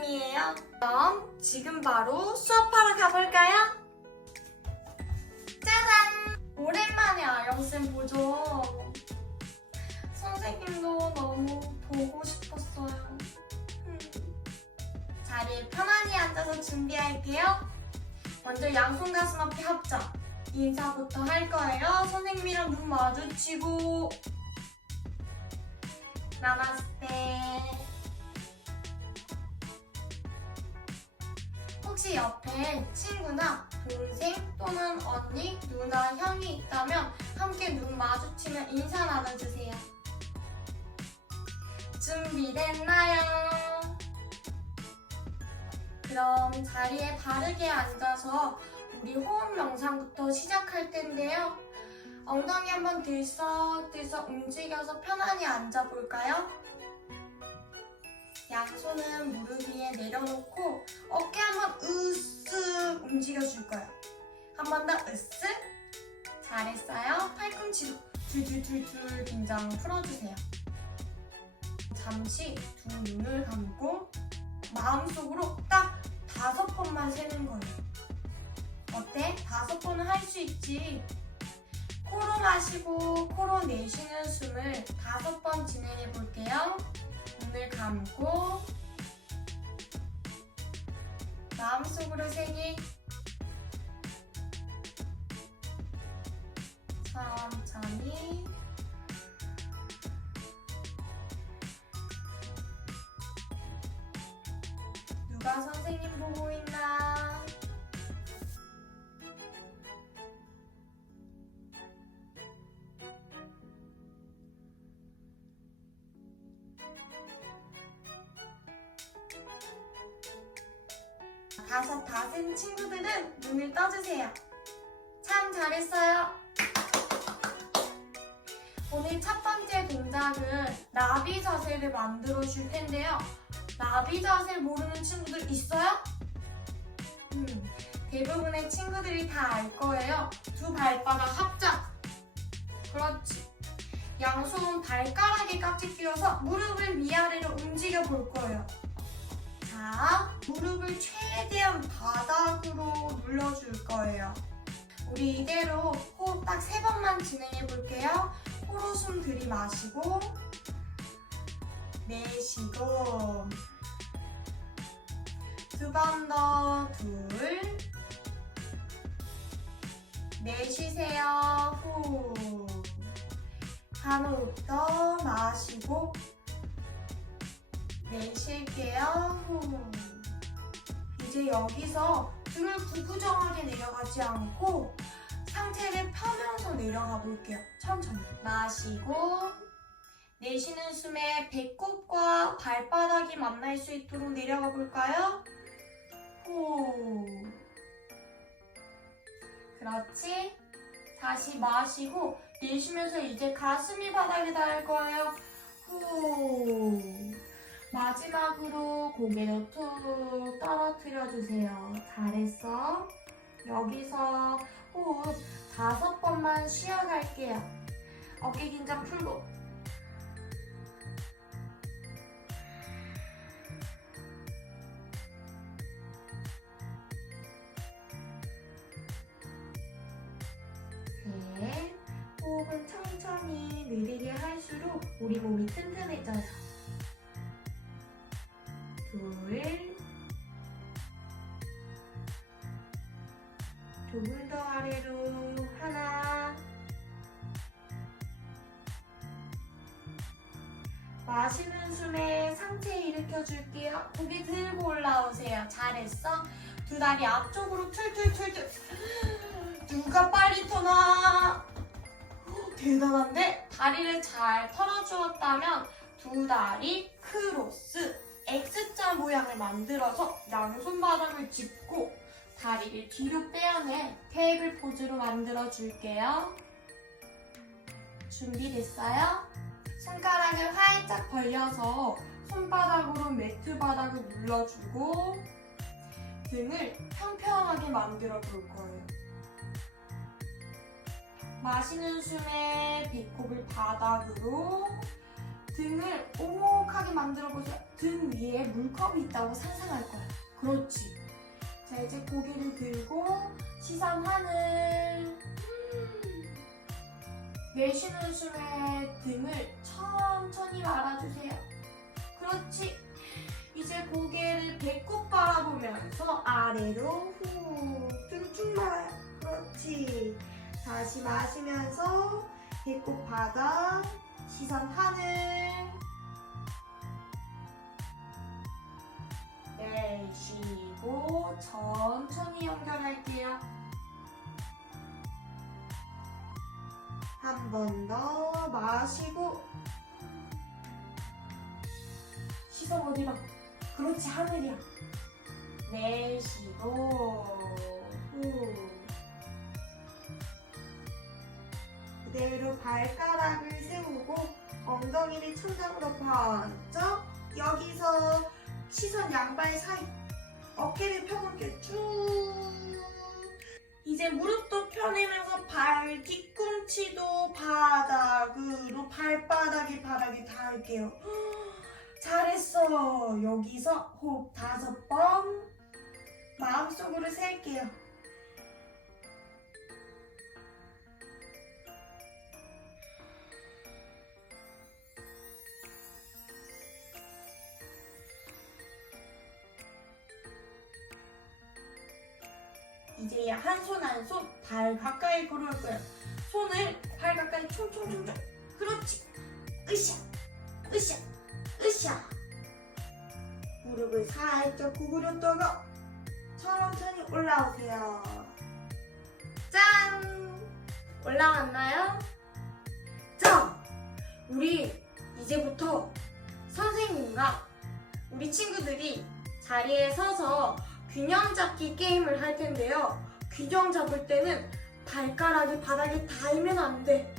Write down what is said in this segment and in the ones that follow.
선생님이에요. 그럼 지금 바로 수업하러 가볼까요? 짜잔! 오랜만에 아영쌤 보죠. 선생님도 너무 보고 싶었어요. 음. 자리에 편안히 앉아서 준비할게요. 먼저 양손 가슴 앞에 합작. 인사부터 할 거예요. 선생님이랑 눈 마주치고. 나마스테. 혹시 옆에 친구나 동생 또는 언니, 누나, 형이 있다면 함께 눈 마주치면 인사 나눠주세요. 준비됐나요? 그럼 자리에 바르게 앉아서 우리 호흡 명상부터 시작할 텐데요. 엉덩이 한번 들썩들썩 움직여서 편안히 앉아볼까요? 양손은 무릎 위에 내려놓고 어깨 한번 으쓱 움직여줄 거예요. 한 번 더 으쓱. 잘했어요. 팔꿈치로 둘둘둘둘 긴장 풀어주세요. 잠시 두 눈을 감고 마음속으로 딱 다섯 번만 세는 거예요. 어때? 다섯 번은 할 수 있지. 코로 마시고 코로 내쉬는 숨을 다섯 번 진행해 볼게요. 눈을 감고 마음속으로 세기 천천히. 누가 선생님 보고 있 다섯 다른 친구들은 눈을 떠주세요. 참 잘했어요. 오늘 첫 번째 동작은 나비 자세를 만들어 줄 텐데요. 나비 자세를 모르는 친구들 있어요? 음, 대부분의 친구들이 다 알 거예요. 두 발바닥 합작. 그렇지. 양손 발가락에 깍지 끼워서 무릎을 위아래로 움직여 볼 거예요. 자, 무릎을 최대한 바닥으로 눌러줄 거예요. 우리 이대로 호흡 딱 세 번만 진행해 볼게요. 코로 숨 들이마시고, 내쉬고, 두 번 더, 둘, 내쉬세요. 후. 한 호흡 더 마시고, 내쉴게요. 후. 이제 여기서 등을 구부정하게 내려가지 않고 상체를 펴면서 내려가 볼게요. 천천히. 마시고 내쉬는 숨에 배꼽과 발바닥이 만날 수 있도록 내려가 볼까요? 후. 그렇지. 다시 마시고 내쉬면서 이제 가슴이 바닥에 닿을 거예요. 후. 마지막으로 고개를 툭 떨어뜨려 주세요. 잘했어. 여기서 호흡 다섯 번만 쉬어갈게요. 어깨 긴장 풀고. 네. 호흡은 천천히 느리게 할수록 우리 몸이 튼튼해져요. 마시는 숨에 상체 일으켜 줄게요. 고개 들고 올라오세요. 잘했어. 두 다리 앞쪽으로 툴툴툴툴. 누가 빨리 터나? 대단한데? 다리를 잘 털어주었다면 두 다리 크로스 X자 모양을 만들어서 양손 바닥을 짚고 다리를 뒤로 빼어내 테이블 포즈로 만들어 줄게요. 준비됐어요? 손가락을 활짝 벌려서 손바닥으로 매트 바닥을 눌러주고 등을 평평하게 만들어 볼 거예요. 마시는 숨에 배꼽을 바닥으로 등을 오목하게 만들어 보세요. 등 위에 물컵이 있다고 상상할 거야. 그렇지. 자, 이제 고개를 들고 시선 하늘. 내쉬는 숨에 등을 천천히 말아주세요. 그렇지. 이제 고개를 배꼽 바라보면서 아래로 후 쭉쭉 말아요. 그렇지. 다시 마시면서 배꼽 바닥, 시선 하늘. 내쉬고 천천히 연결할게요. 한 번 더 마시고 시선 어디 봐. 그렇지 하늘이야. 내쉬고 후. 그대로 발가락을 세우고 엉덩이를 천장으로 번쩍 여기서 시선 양발 사이 어깨를 펴볼게 쭉 이제 무릎도 펴내면서 발 뒤꿈치도 바닥으로 발바닥에 바닥에 닿을게요. 잘했어. 여기서 호흡 다섯 번 마음속으로 셀게요 이제 한 손 한 손 발 가까이 걸어올 거예요. 손을 발 가까이 총총총총. 그렇지. 으쌰, 으쌰, 으쌰. 무릎을 살짝 구부렸다가 천천히 올라오세요. 짠! 올라왔나요? 자, 우리 이제부터 선생님과 우리 친구들이 자리에 서서 균형 잡기 게임을 할 텐데요. 균형 잡을 때는 발가락이 바닥에 닿으면 안 돼.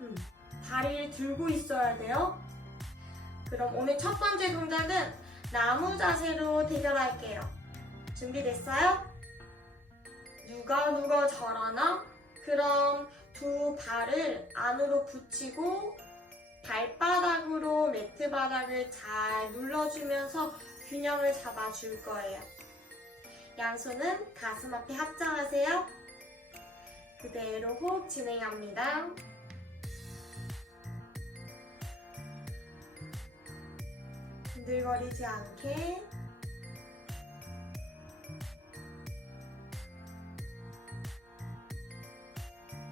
음, 다리를 들고 있어야 돼요. 그럼 오늘 첫 번째 동작은 나무 자세로 대결할게요. 준비됐어요? 누가 누가 잘하나? 그럼 두 발을 안으로 붙이고 발바닥으로 매트 바닥을 잘 눌러주면서 균형을 잡아줄 거예요. 양손은 가슴 앞에 합장하세요. 그대로 호흡 진행합니다. 흔들거리지 않게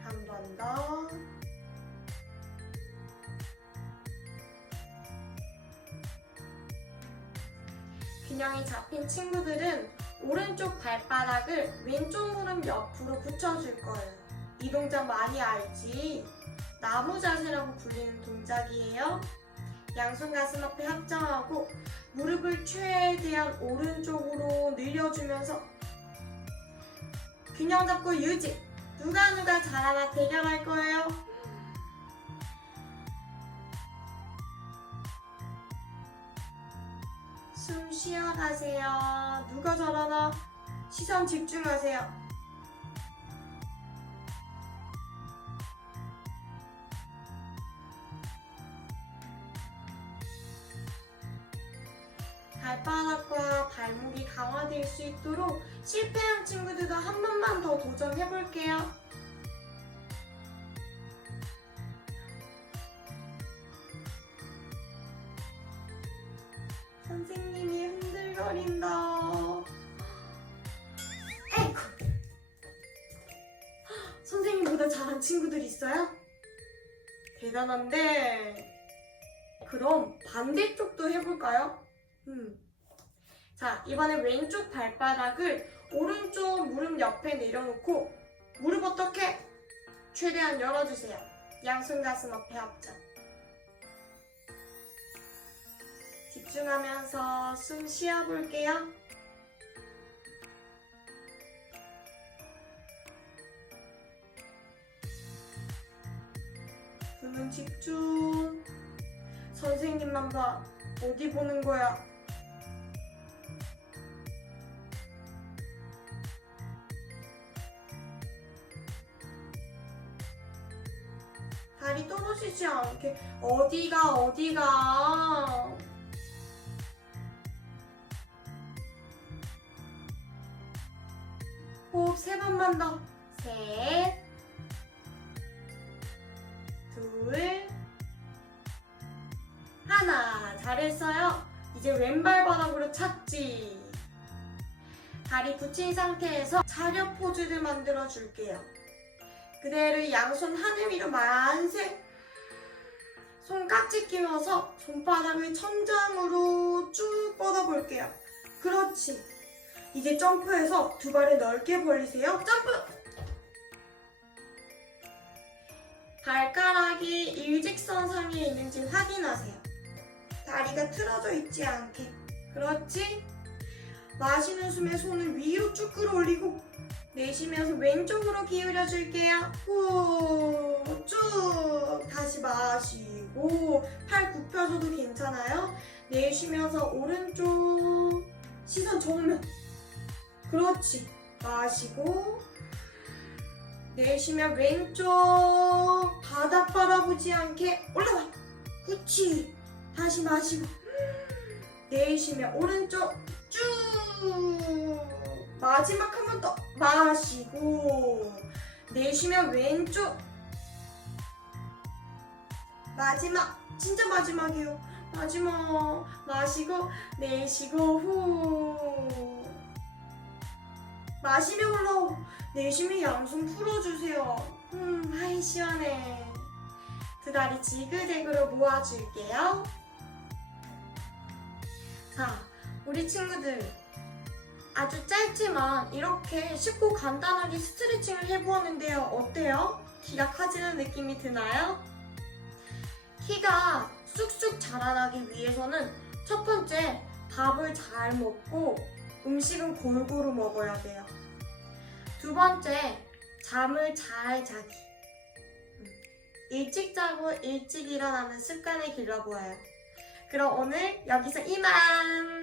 한 번 더. 균형이 잡힌 친구들은 오른쪽 발바닥을 왼쪽 무릎 옆으로 붙여줄 거예요. 이 동작 많이 알지? 나무 자세라고 불리는 동작이에요. 양손 가슴 앞에 합장하고 무릎을 최대한 오른쪽으로 늘려주면서 균형 잡고 유지. 누가 누가 잘하나 대결할 거예요. 숨 쉬어가세요. 누가 잘하나 시선 집중하세요. 발바닥과 발목이 강화될 수 있도록 실패한 친구들도 한 번만 더 도전해볼게요. 흔들거린다. 에이쿠! 선생님보다 잘한 친구들 있어요? 대단한데. 그럼 반대쪽도 해볼까요? 음. 자, 이번에 왼쪽 발바닥을 오른쪽 무릎 옆에 내려놓고 무릎 어떻게? 최대한 열어주세요. 양손 가슴 앞에 합장. 집중하면서 숨 쉬어 볼게요. 눈은 집중. 선생님만 봐. 어디 보는 거야? 다리 떨어지지 않게 어디가 어디가 호흡 세 번만 더. 셋, 둘, 하나. 잘했어요. 이제 왼발 바닥으로 착지. 다리 붙인 상태에서 차렷 포즈를 만들어 줄게요. 그대로 양손 하늘 위로 만세. 손 깍지 끼워서 손바닥을 천장으로 쭉 뻗어 볼게요. 그렇지. 이제 점프해서 두 발을 넓게 벌리세요. 점프! 발가락이 일직선 상에 있는지 확인하세요. 다리가 틀어져 있지 않게. 그렇지? 마시는 숨에 손을 위로 쭉 끌어올리고 내쉬면서 왼쪽으로 기울여 줄게요. 후, 쭉. 다시 마시고 팔 굽혀줘도 괜찮아요. 내쉬면서 오른쪽 시선 정면. 그렇지. 마시고 내쉬면 왼쪽 바닥 바라보지 않게 올라가. 그렇지. 다시 마시고 내쉬면 오른쪽 쭉 마지막 한 번 더 마시고 내쉬면 왼쪽 마지막 진짜 마지막이에요 마지막 마시고 내쉬고 후 마시면 올라오고 내쉬면 양손 풀어주세요 음 하이 시원해 두 다리 지그재그로 모아줄게요 자 우리 친구들 아주 짧지만 이렇게 쉽고 간단하게 스트레칭을 해보았는데요. 어때요? 키가 커지는 느낌이 드나요? 키가 쑥쑥 자라나기 위해서는 첫 번째 밥을 잘 먹고 음식은 골고루 먹어야 돼요. 두 번째 잠을 잘 자기. 음, 일찍 자고 일찍 일어나는 습관을 길러보아요. 그럼 오늘 여기서 이만!